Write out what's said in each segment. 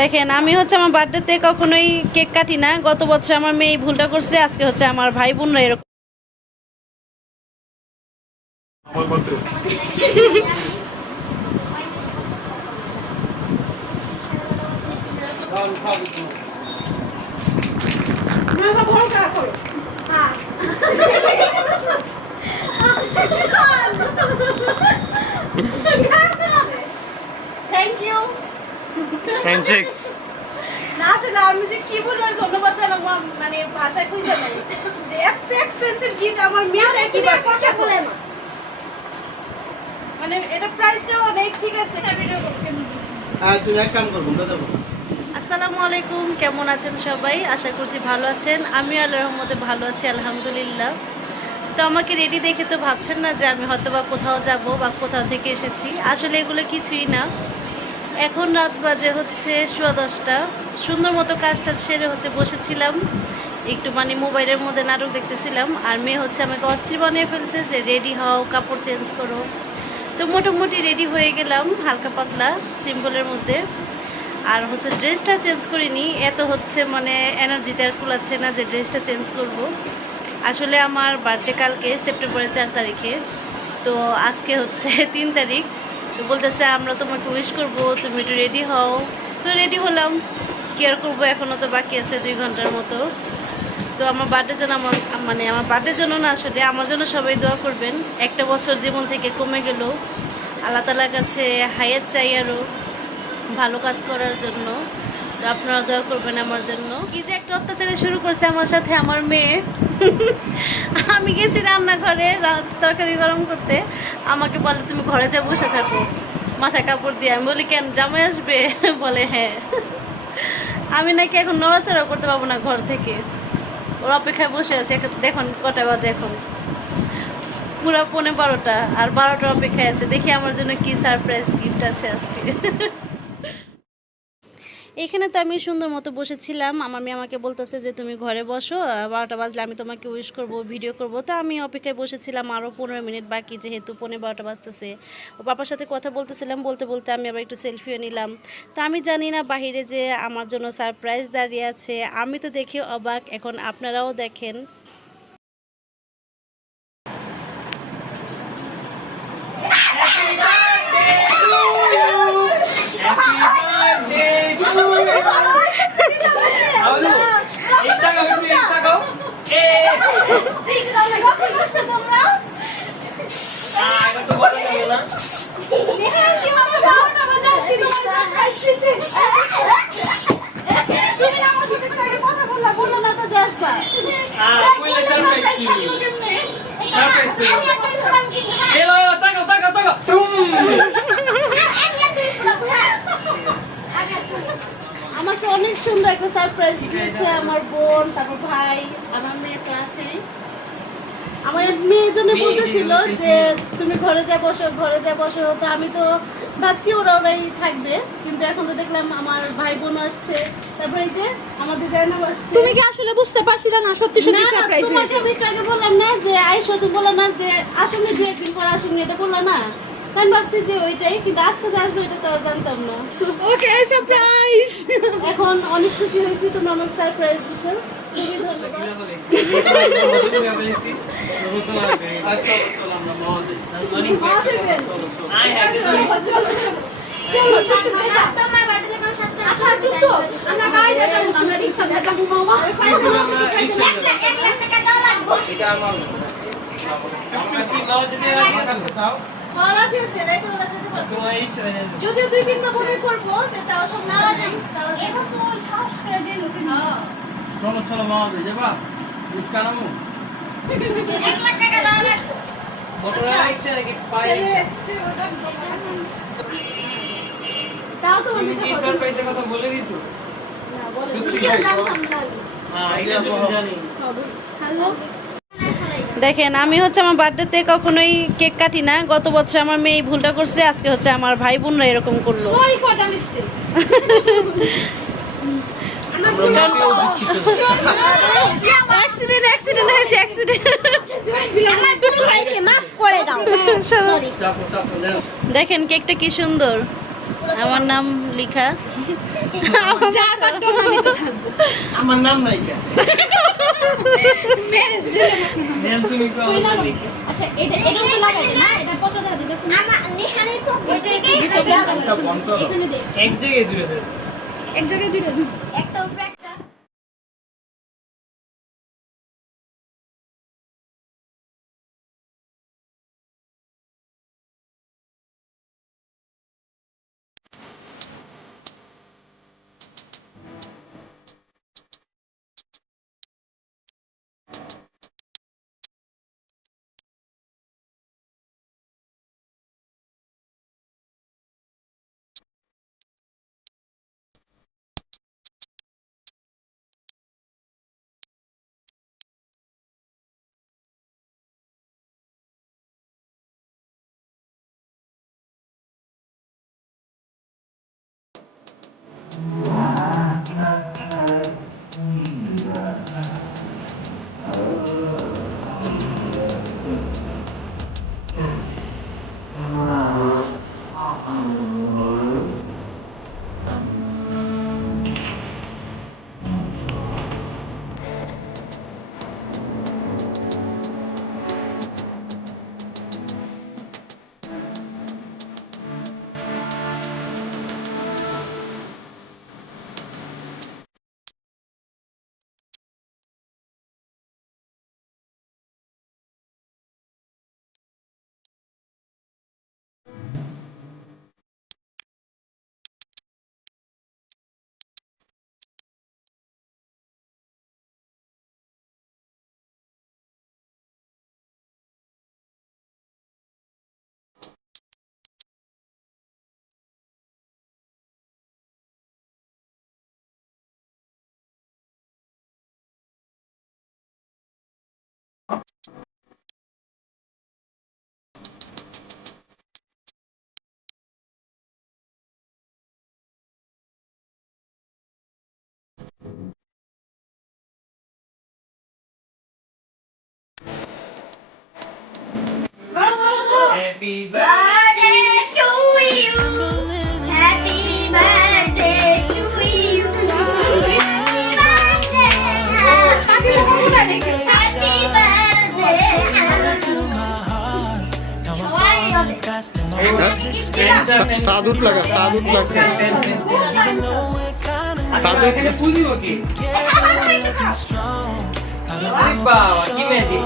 দেখেন আমি হচ্ছে আমার বার্থডেতে কখনোই কেক কাটি না। গত বছর আমার মেয়ে এই ভুলটা করছে, আজকে হচ্ছে আমার ভাই বোনরা এরকম। Thank you. হ্যান্ডশেক। না আসলে আমি যে কি বলবো ধন্যবাদ জানাবো মানে ভাষায় খুঁজে নাই যে এত এক্সপেন্সিভ গিফট আমার মেয়ে চাই কি কথা বলে না, মানে এটা প্রাইসটাও অনেক ঠিক আছে। তুই এক কাম করবো দাদা। আসসালামু আলাইকুম, কেমন আছেন সবাই? আশা করছি ভালো আছেন। আমি আল্লাহর রহমতে ভালো আছি আলহামদুলিল্লাহ। তো আমাকে রেডি দেখে তো ভাবছেন না যে আমি হয়তো বা কোথাও যাব বা কোথাও থেকে এসেছি। আসলে এগুলো কিছুই না। এখন রাত বাজে হচ্ছে 10:15। সুন্দর মতো কাজটা সেরে হচ্ছে বসেছিলাম, একটু মানে মোবাইলের মধ্যে নাটক দেখতেছিলাম। আর মেয়ে হচ্ছে আমাকে অস্থির বানিয়ে ফেলছে যে রেডি হও, কাপড় চেঞ্জ করো। তো মোটামুটি রেডি হয়ে গেলাম হালকা পাতলা সিম্পলের মধ্যে। আর হচ্ছে ড্রেসটা চেঞ্জ করিনি, এত হচ্ছে মানে এনার্জিতে আর কুলাচ্ছে না যে ড্রেসটা চেঞ্জ করব। আসলে আমার বার্থডে কালকে সেপ্টেম্বরের 4 তারিখে, তো আজকে হচ্ছে 3 তারিখ। তো বলতেছে আমরা তোমাকে উইশ করবো, তুমি একটু রেডি হও। তো রেডি হলাম, কেয়ার করবো, এখনও তো বাকি আছে 2 ঘন্টার মতো। তো আমার বার্থডের জন্য আমার বার্থডের জন্য না, আসলে আমার জন্য সবাই দোয়া করবেন। একটা বছর জীবন থেকে কমে গেল, আল্লাহ তাআলার কাছে হায়াত চাই আরও ভালো কাজ করার জন্য। তো আপনারা দোয়া করবেন আমার জন্য। কি যে একটা অত্যাচারে শুরু করছে আমার সাথে আমার মেয়ে। আমি গেছি রান্নাঘরে তরকারি গরম করতে, আমাকে বলে তুমি ঘরে যা বসে থাকো মাথায় কাপড় দিয়ে। আমি বলি কেন, জামাই আসবে? বলে হ্যাঁ। আমি নাকি এখন নড়াচড়া করতে পারবো না ঘর থেকে, ওর অপেক্ষায় বসে আছে। দেখুন কটা বাজে এখন, পুরো 12:15, আর 12টার অপেক্ষায় আছে। দেখি আমার জন্য কি সারপ্রাইজ গিফট আছে আজকে। এখানে তো আমি সুন্দর মতো বসেছিলাম, আমার মেয়ে আমাকে বলতেছে যে তুমি ঘরে বসো, 12টা বাজলে আমি তোমাকে উইশ করব, ভিডিও করব। তো আমি অপেক্ষায় বসেছিলাম, আরও 15 মিনিট বাকি, যেহেতু 12:15 বাজতেছে। ও পাপার সাথে কথা বলতেছিলাম, বলতে বলতে আমি আবার একটু সেলফিও নিলাম। তো আমি জানি না বাহিরে যে আমার জন্য সারপ্রাইজ দাঁড়িয়ে আছে, আমি তো দেখি অবাক। এখন আপনারাও দেখেন। আমাকে অনেক সুন্দর একটা সারপ্রাইজ দিয়েছে আমার বোন, তারপর ভাই, আমার মেয়ে তো আছে। আমার মেয়ের জন্য বলতেছিল যে তুমি ঘরে যা বসো, ঘরে যা বসো। তো আমি তো ভাবছি ওরাই থাকবে, কিন্তু এখন তো দেখলাম আমার ভাই বোন আসছে, তারপরে এই যে আমাদের জায়নাব আসছে। তুমি কি আসলে বুঝতে পারছিলে না সত্যি সত্যি সারপ্রাইজ? তোমাকে আমি একটু আগে বললাম না যে আইসো, তুমি বললা না যে আসুন 2-1 দিন পর আসুন, এটা বললা না? আমি ভাবছি যে ওইটাই, কিন্তু আজকে যে আসবে এটা তো জানতাম না। ওকে, সারপ্রাইজ। এখন অনেক খুশি হয়েছি, তুমি আমাকে সারপ্রাইজ দিছো, খুবই ধন্যবাদ। যদিও 2-3 মাস পরে করবো, তাও সব নেওয়া যায়। চলো চলো মামা যাবা ইসকানামু 1 লাখ টাকা দাও না। তাও তো আমি কি সারপ্রাইজের কথা বলে দিছো? না বলে হ্যালো, দেখেন আমি হচ্ছে আমার বার্থডেতে কখনোই কেক কাটি না। গত বছর আমার মেয়ে এই ভুলটা করছে, আজকে হচ্ছে আমার ভাই বোনরা এরকম করলো। Sorry for the mistake. Accident হয়েছে, অ্যাক্সিডেন্ট। আমার ভুল হয়েছে, মাফ করে দাও। সরি। দেখেন কেকটা কি সুন্দর। আমার নাম লিখা। চার পাঁচটা নামই তো থাকবো। আমার নাম নাই কেন? ম্যারেজ ডে ম্যাম তুমি একটু ওই আমার নাম লিখে আচ্ছা এটা তো লাগাই না এটা 50,000 দিতেছ না আমার নিহানের তো এটা একটা বংশ এখানে দে এক জায়গায় দূরে দেবে এক জায়গায় দুটো দিন একটা উপরে একটা happy birthday to you happy birthday to you happy birthday সাদুট লাগা সাদুট লাগা আর এখানে ফুল দিব কি আরে বাবা কি ম্যাজিক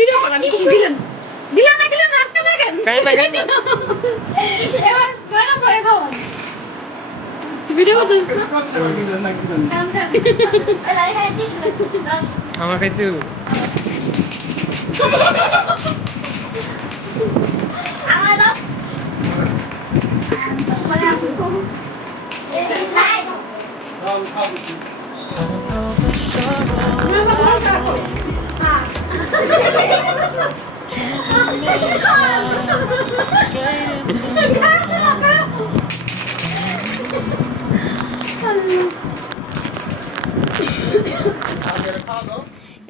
ভিডিও কর আমি দিলাম দিলাম না আপনি দেখেন কাই না এবার বড় করে খাও ভিডিও করছিস না আমার কাছে আমার দাও মানে আপনি এই লাইট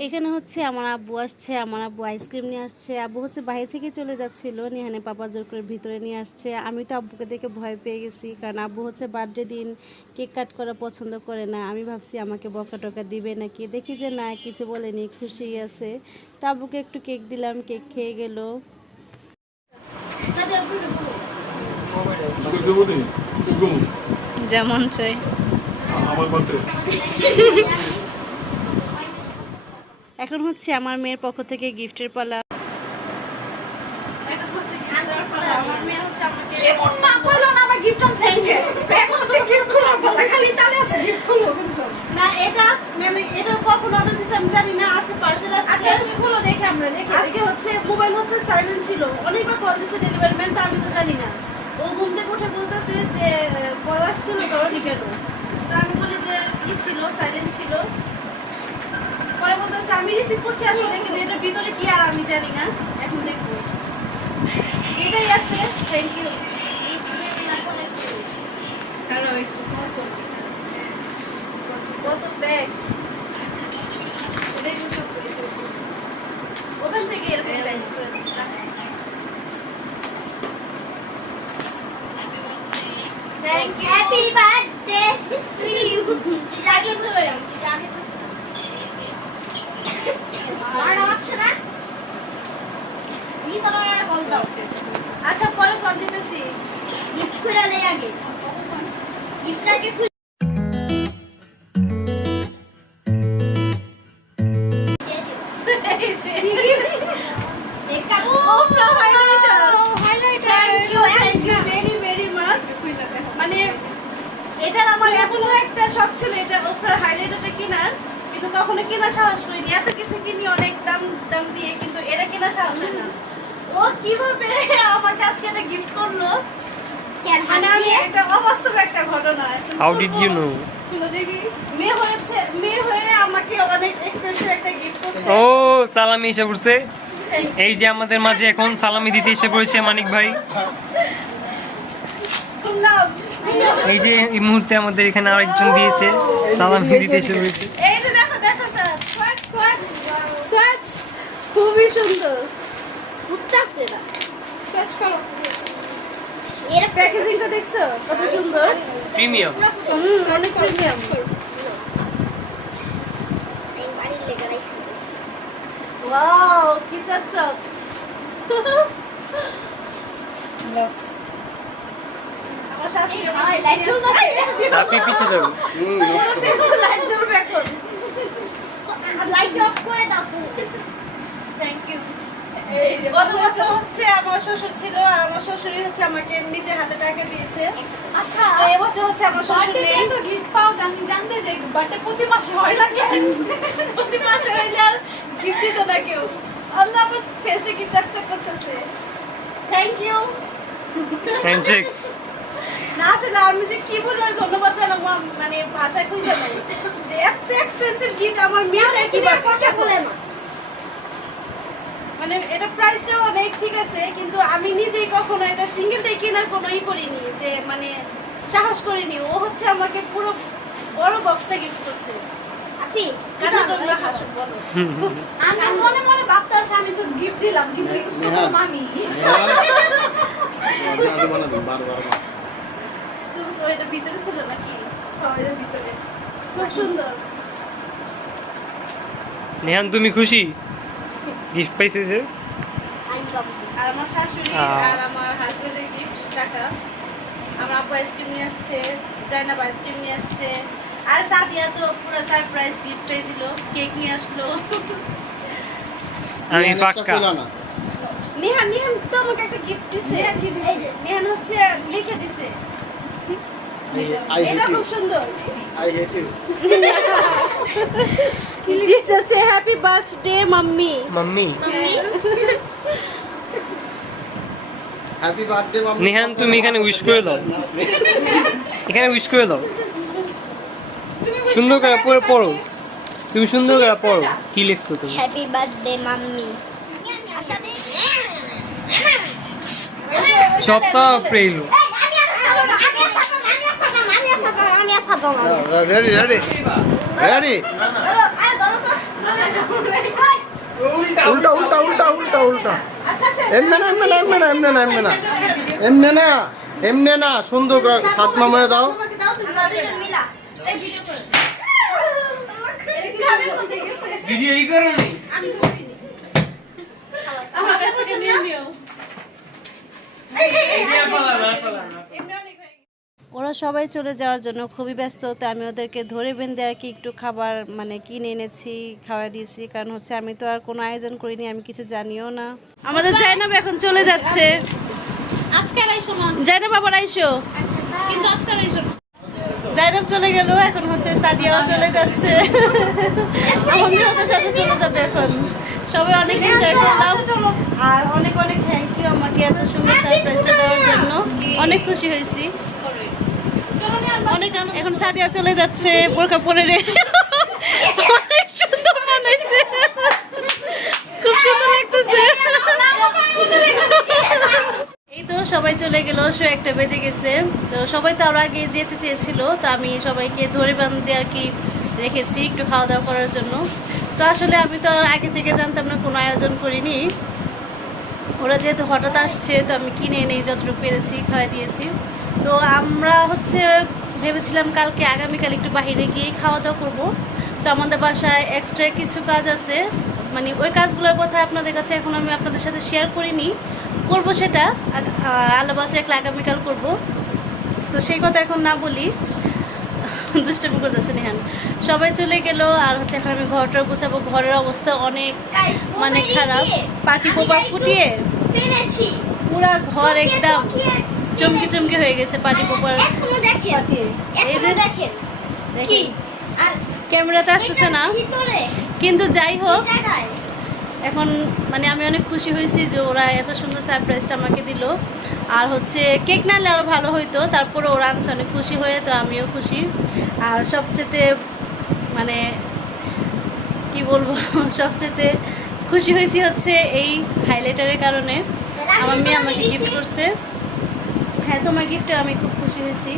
এখানে হচ্ছে আমার আব্বু আসছে, আমার আব্বু আইসক্রিম নিয়ে আসছে। আব্বু হচ্ছে বাইরে থেকে চলে যাচ্ছিল, নিহানে পাপা জোর করে ভিতরে নিয়ে আসছে। আমি তো আব্বুকে দেখে ভয় পেয়ে গেছি, কারণ আব্বু হচ্ছে বার্থডে দিন কেক কাট করা পছন্দ করে না। আমি ভাবছি আমাকে বকা টকা দিবে নাকি, দেখি যে না, কিছু বলেনি, খুশি আছে। তো আব্বুকে একটু কেক দিলাম, কেক খেয়ে গেল। যেমন চাই এখন হচ্ছে আমার মেয়ের পক্ষ থেকে গিফটের পালা। এমন না কইলো না আমার গিফট আনছে আজকে এখন হচ্ছে গিফট খোলার পালা খালি তালে আছে গিফট খুলো বুঝছো না এটা মানে এটা কখন অর্ডার দিছে আমি জানি না, আজকে পার্সেল আসছে। আচ্ছা তুমি খুলো দেখে আমরা দেখি আজকে হচ্ছে মোবাইল হচ্ছে সাইলেন্ট ছিল, অনেকবার কল দিছে ডেলিভারি ম্যান, তা আমি তো জানি না। ও ঘুম থেকে উঠে বলতেছে যে কল আসছিল ধরো নিকেলো, তো আমি বলি যে কি ছিল, সাইলেন্ট ছিল। পরে বলতেছে আমি রিসিভ করছি আসলে, কিন্তু এটার ভিতরে কি আর আমি জানি না, এখন দেখবো। যেটাই আছে থ্যাংক ইউ। বিসমিল্লাহ করে কারণ চালানোর কল দাও আচ্ছা পরে কল দিতেছি। গিফট করে লই আগে গিফটটাকে এই যে কি গিফট দেখা ওপরা highlighter thank you very very much. মানে এটার আমার এখনো একটা শখ ছিল এটা ওপরার হাইলাইটারটা কেনার, কিন্তু কখনো কেনার সাহস করিনি। এত কিছু কিনি অনেক দাম দাম দিয়ে, কিন্তু এটা কেনার সাহস হয় না। ও কিভাবে আমাকে আজকে এটা গিফট করলো, কেন মানে আমি একটা অবাস্তব একটা ঘটনা। How did you know? মেয়ে হয়ে আমাকে অনেক এক্সপেন্সিভ একটা গিফট করছে। ও সালামি এসে পড়ছে। এই যে আমাদের মাঝে এখন সালামি দিতে এসে পড়েছে মানিক ভাই। শুনলাম। এই যে এই মুহূর্তে আমাদের এখানে আরেকজন দিয়েছে, সালামি দিতে এসে পড়েছে। এই যে দেখো দেখো স্যার, সোয়াচ খুবই সুন্দর। ফুটতাছে না সোয়াচ করো এর প্যাকেজিংটা দেখছো কত সুন্দর। প্রিমিয়াম। অনেক প্রিমিয়াম। ওয়াও কি চকচক। আমার শাশুড়ি হাই লাইট জ্বলছে আপনি পিছে যাবেন। লাইট জ্বলবে এখন। লাইট অফ করে দাও থ্যাংক ইউ। গত বছর হচ্ছে আমার শ্বশুর ছিল, আর আমার শ্বশুরই হচ্ছে আমাকে নিজে হাতে টাকা দিয়েছে। আচ্ছা তো এবছর হচ্ছে আমার শ্বশুর বার্থডে নেই। তো গিফট পাও আমি জানতে চাই বার্থডে প্রতি মাসে হয় না কেন প্রতি মাসে হয়ে যার গিফট দিত না কেউ। আল্লাহ আমার ফেসে কি চকচক করতেছে। Thank you. হ্যান্ডশেক। না আসলে আমি যে কি বলবো আর ধন্যবাদ জানাবো মানে ভাষায় খুঁজে পাই যে এত এক্সপেন্সিভ গিফট আমার মেয়ে চাই কি কথা বলে না মানে এটা প্রাইসটা অনেক ঠিক আছে, কিন্তু আমি নিজেই কখনো এটা সিঙ্গেল দিয়ে কেনার কোনো ই করিনি, যে মানে সাহস করিনি। ও হচ্ছে আমাকে পুরো বড় বক্সটা গিফট করছে। আপনি কেন তোমরা হাসো বলো। আমি মনে মনে ভাবতেছি আমি তো গিফট দিলাম কিন্তু ইউজ তো করব আমি আরো বানাবো বারবার তুমি এটা ভিতরে ছিল নাকি? এর ভিতরে খুব সুন্দর। নেহান তুমি খুশি গিফট পাইছে যে? আর আমার শাশুড়ি আর আমার হাজবেন্ডের গিফট টাকা। আমার আপু আইসক্রিম নিয়ে আসছে, জাইনাব আইসক্রিম নিয়ে আসছে, আর সাদিয়া তো পুরো সারপ্রাইজ গিফটই দিল, কেক নিয়ে আসলো। আমি পাক্কা। নিহান নিহান তো আমাকে একটা গিফট দিছে। নিহান হচ্ছে লিখে দিছে, আই এটা হেট ইউ খুব সুন্দর। আই হেট ইউ দিস হচ্ছে happy birthday mummy. Mummy. Happy birthday mummy. Nehan তুমি এখানে উইশ করে দাও, এখানে উইশ করে দাও। সুন্দর করে পড়ে পড়ো, তুমি সুন্দর করে পড়ো কি লিখছো তুমি। হ্যাপি বার্থডে মাম্মি সপ্তাহ এপ্রিল। রেডি রেডি রেডি উল্টা উল্টা উল্টা উল্টা উল্টা আচ্ছা আচ্ছা এমনে না এমনে না এমনে না এমনে না এমনে না এমনে না এমনে না সুন্দর করে সাত মামা দাও। আমাকে দাও তুমি দুজন মিলা এই ভিডিও করো। এটা কি সুন্দর দেখেছে? ভিডিও ই করো নি। আমি তো করিনি। আমার কাছ থেকে নিয়ে নিও। এই যে পালা না পালা না। এমনি অনেক হয়ে গেছে। ওরা সবাই চলে যাওয়ার জন্য খুবই ব্যস্ত, তো আমি ওদেরকে ধরে বেঁধে আর কি একটু খাবার মানে কিনে এনেছি, খাওয়া দিয়েছি। কারণ হচ্ছে আমি তো আর কোনো আয়োজন করিনি, আমি কিছু জানিও না। আমাদের জাইনাব এখন চলে যাচ্ছে। আজকে আইসো না জাইনাব আবার আইসো। কিন্তু আজকে আইসো না জাইনাব চলে গেল, এখন হচ্ছে সাদিয়াও চলে যাচ্ছে। আমিও ওদের সাথে চলে যাবে এখন। সবাই অনেক এনজয় করলাম, আর অনেক অনেক থ্যাংক ইউ আমাকে এত সুন্দর সারপ্রাইজটা দেওয়ার জন্য। অনেক খুশি হয়েছি, অনেক এখন সাদিয়া চলে যাচ্ছে বোরকা পরে রে। অনেক সুন্দর বানাইছে, খুব সুন্দর লাগতেছে। এই তো সবাই চলে গেল, শো একটা বেজে গেছে। তো সবাই তো আরো আগে যেতে চেয়েছিল, তো আমি সবাইকে ধরে বাঁধতে আর কি রেখেছি একটু খাওয়া দাওয়া করার জন্য। তো আসলে আমি তো আগে থেকে জানতাম না, কোনো আয়োজন করিনি। ওরা যেহেতু হঠাৎ আসছে, তো আমি কিনে এনেই যতটুকু পেরেছি খাওয়াই দিয়েছি। তো আমরা হচ্ছে ভেবেছিলাম কালকে আগামীকাল একটু বাইরে গিয়ে খাওয়া দাওয়া করবো। তো আমাদের বাসায় এক্সট্রা কিছু কাজ আছে, মানে ওই কাজগুলোর কথা আপনাদের কাছে এখন আমি আপনাদের সাথে শেয়ার করিনি, করব সেটা আল্লাহ বাঁচে একলা আগামীকাল করব। তো সেই কথা এখন না বলি, দুষ্টামি করতেছে নিহান। সবাই চলে গেল আর হচ্ছে এখন আমি ঘরটা গোছাবো। ঘরের অবস্থা অনেক মানে খারাপ, পাটি পোপার ফুটিয়ে ফেলেছি পুরা ঘর একদম চমকে চমকি চমকি হয়ে গেছে পাটি পোপার এখনো দেখেন ফাটিয়ে। এই এখনো যে দেখেন কি দেখেন আর ক্যামেরাতে আসতেছে না, এটার ভিতরে কিন্তু যাই হোক এই জায়গায় এখন মানে আমি অনেক খুশি হয়েছি যে ওরা এত সুন্দর সারপ্রাইজটা আমাকে দিল। আর হচ্ছে কেক না আনলে আরও ভালো হইতো, তারপরে ওরা আনছে অনেক খুশি হয়ে, তো আমিও খুশি। আর সবচেয়ে মানে কি বলবো সবচেয়ে খুশি হয়েছি হচ্ছে এই হাইলাইটারের কারণে। আমার মেয়ে আমাকে গিফট করছে। হ্যাঁ, তোমার গিফটে আমি খুব খুশি হয়েছি।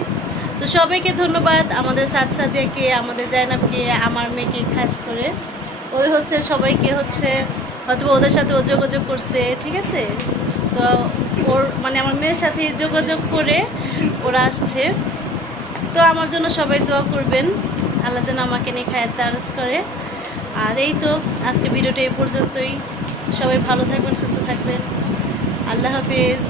তো সবাইকে ধন্যবাদ, আমাদের সাদিয়াকে, আমাদের জাইনাবকে, আমার মেয়েকে খাস করে। ওই হচ্ছে সবাইকে হচ্ছে হয়তো ওদের সাথে ও যোগাযোগ করছে, ঠিক আছে। তো ওর মানে আমার মেয়ের সাথে যোগাযোগ করে ওরা আসছে। তো আমার জন্য সবাই দোয়া করবেন, আল্লাহ যেন আমাকে নিয়ে খায়ের তারাজ করে। আর এই তো আজকে ভিডিওটা এই পর্যন্তই। সবাই ভালো থাকবেন, সুস্থ থাকবেন। আল্লাহ হাফিজ।